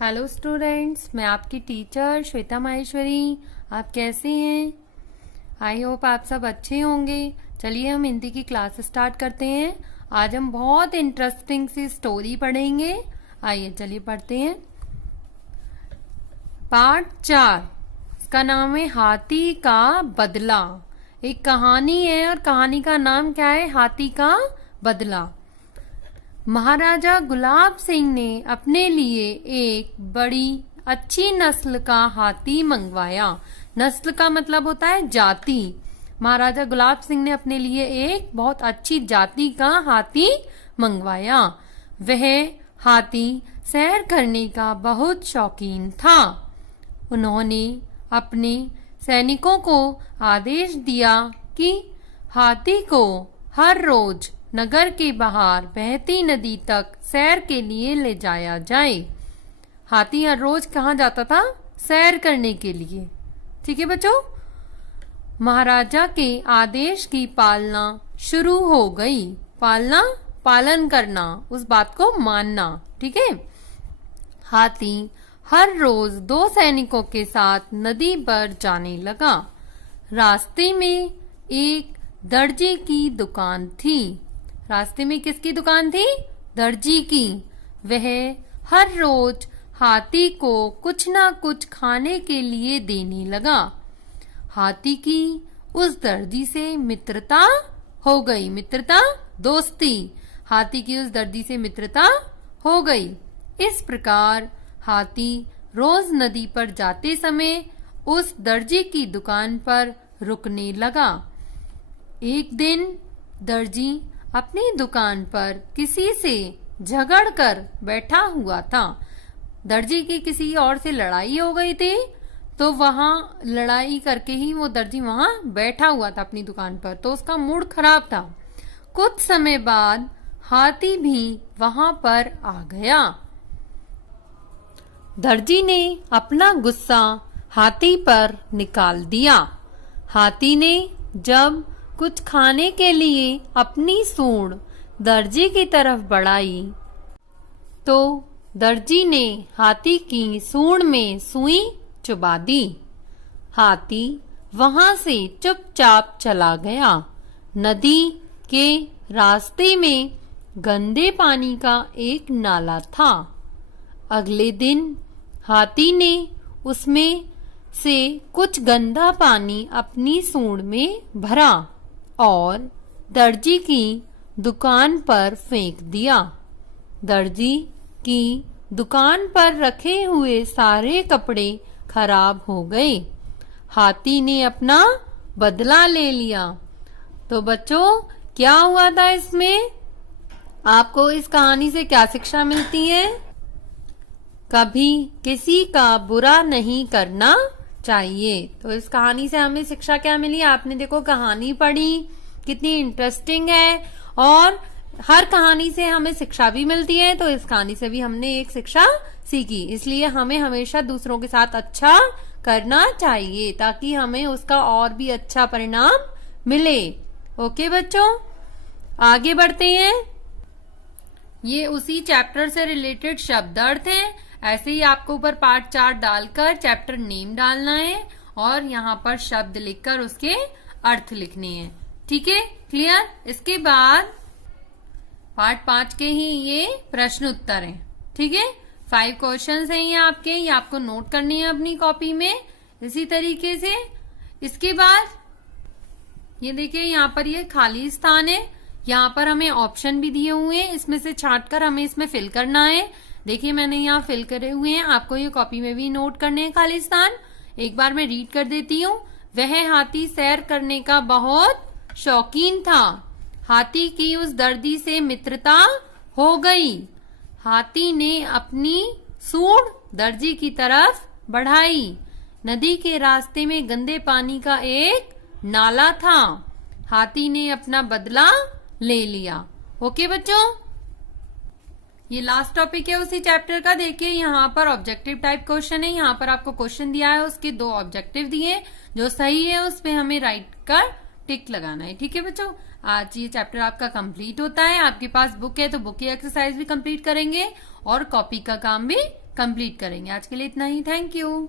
Hello students, मैं आपकी teacher Shweta Maheshwari. आप कैसे हैं? आई होप आप सब अच्छे होंगे। चलिए हम हिंदी की क्लास स्टार्ट करते हैं। आज हम बहुत इंटरेस्टिंग सी स्टोरी पढ़ेंगे। आइए चलिए पढ़ते हैं। पार्ट 4, इसका नाम है हाथी का बदला। एक कहानी है और कहानी का नाम क्या है? हाथी का बदला। महाराजा गुलाब सिंह ने अपने लिए एक बड़ी अच्छी नस्ल का हाथी मंगवाया। नस्ल का मतलब होता है जाति। महाराजा गुलाब सिंह ने अपने लिए एक बहुत अच्छी जाति का हाथी मंगवाया। वह हाथी सैर करने का बहुत शौकीन था। उन्होंने अपने सैनिकों को आदेश दिया कि हाथी को हर रोज नगर के बाहर बहती नदी तक सैर के लिए ले जाया जाए। हाथी हर रोज कहाँ जाता था? सैर करने के लिए। ठीक है बच्चों। महाराजा के आदेश की पालना शुरू हो गई। पालन करना, उस बात को मानना। ठीक है। हाथी हर रोज 2 सैनिकों के साथ नदी पर जाने लगा। रास्ते में एक दर्जी की दुकान थी। रास्ते में किसकी दुकान थी? दर्जी की। वह हर रोज हाथी को कुछ ना कुछ खाने के लिए देने लगा। हाथी की उस दर्जी से मित्रता हो गई। मित्रता, दोस्ती। हाथी की उस दर्जी से मित्रता हो गई। इस प्रकार हाथी रोज नदी पर जाते समय उस दर्जी की दुकान पर रुकने लगा। एक दिन दर्जी अपनी दुकान पर किसी से झगड़ कर बैठा हुआ था। दर्जी की किसी और से लड़ाई हो गई थी, तो वहां लड़ाई करके ही वो दर्जी वहां बैठा हुआ था अपनी दुकान पर, तो उसका मूड खराब था। कुछ समय बाद हाथी भी वहां पर आ गया। दर्जी ने अपना गुस्सा हाथी पर निकाल दिया। हाथी ने जब कुछ खाने के लिए अपनी सूंड दर्जी की तरफ बढ़ाई, तो दर्जी ने हाथी की सूंड में सुई चुबा दी। हाथी वहां से चुपचाप चला गया। नदी के रास्ते में गंदे पानी का एक नाला था। अगले दिन हाथी ने उसमें से कुछ गंदा पानी अपनी सूंड में भरा और दर्जी की दुकान पर फेंक दिया। दर्जी की दुकान पर रखे हुए सारे कपड़े खराब हो गए। हाथी ने अपना बदला ले लिया। तो बच्चों, क्या हुआ था इसमें? आपको इस कहानी से क्या शिक्षा मिलती है? कभी किसी का बुरा नहीं करना चाहिए। तो इस कहानी से हमें शिक्षा क्या मिली? आपने देखो कहानी पढ़ी, कितनी इंटरेस्टिंग है, और हर कहानी से हमें शिक्षा भी मिलती है। तो इस कहानी से भी हमने एक शिक्षा सीखी। इसलिए हमें हमेशा दूसरों के साथ अच्छा करना चाहिए, ताकि हमें उसका और भी अच्छा परिणाम मिले। ओके बच्चों, आगे बढ़ते हैं। ये उसी चैप्टर से रिलेटेड शब्द अर्थ हैं। ऐसे ही आपको ऊपर पार्ट 4 डालकर चैप्टर नेम डालना है और यहाँ पर शब्द लिखकर उसके अर्थ लिखने हैं। ठीक है, क्लियर? इसके बाद पार्ट 5 के ही ये प्रश्न उत्तर हैं। ठीक है, 5 क्वेश्चंस हैं ये आपके, ये आपको नोट करने हैं अपनी कॉपी में इसी तरीके से। इसके बाद ये देखिए, यहाँ पर ये खाली स्थान है। यहाँ पर हमें ऑप्शन भी दिए हुए हैं, इसमें से छांटकर हमें इसमें फिल करना है। देखिए मैंने यहाँ फिल करे हुए हैं, आपको ये कॉपी में भी नोट करने हैं खाली स्थान। एक बार मैं रीड कर देती हूँ। वह हाथी सैर करने का बहुत शौकीन था। हाथी की उस दर्जी से मित्रता हो गई। हाथी ने अपनी सूंड दर्जी की तरफ बढ़ाई। नदी के रास्ते में गंदे पानी का एक नाला था। हाथी ने अपना बदला ले लिया। ओके बच्चों, ये लास्ट टॉपिक है उसी चैप्टर का। देखिए यहाँ पर ऑब्जेक्टिव टाइप क्वेश्चन है। यहाँ पर आपको क्वेश्चन दिया है, उसके 2 ऑब्जेक्टिव दिए। जो सही है उस पे हमें राइट कर टिक लगाना है। ठीक है बच्चों, आज ये चैप्टर आपका कंप्लीट होता है। आपके पास बुक है तो बुक की एक्सरसाइज भी कंप्लीट करेंगे और कॉपी का काम भी कंप्लीट करेंगे। आज के लिए इतना ही। Thank you.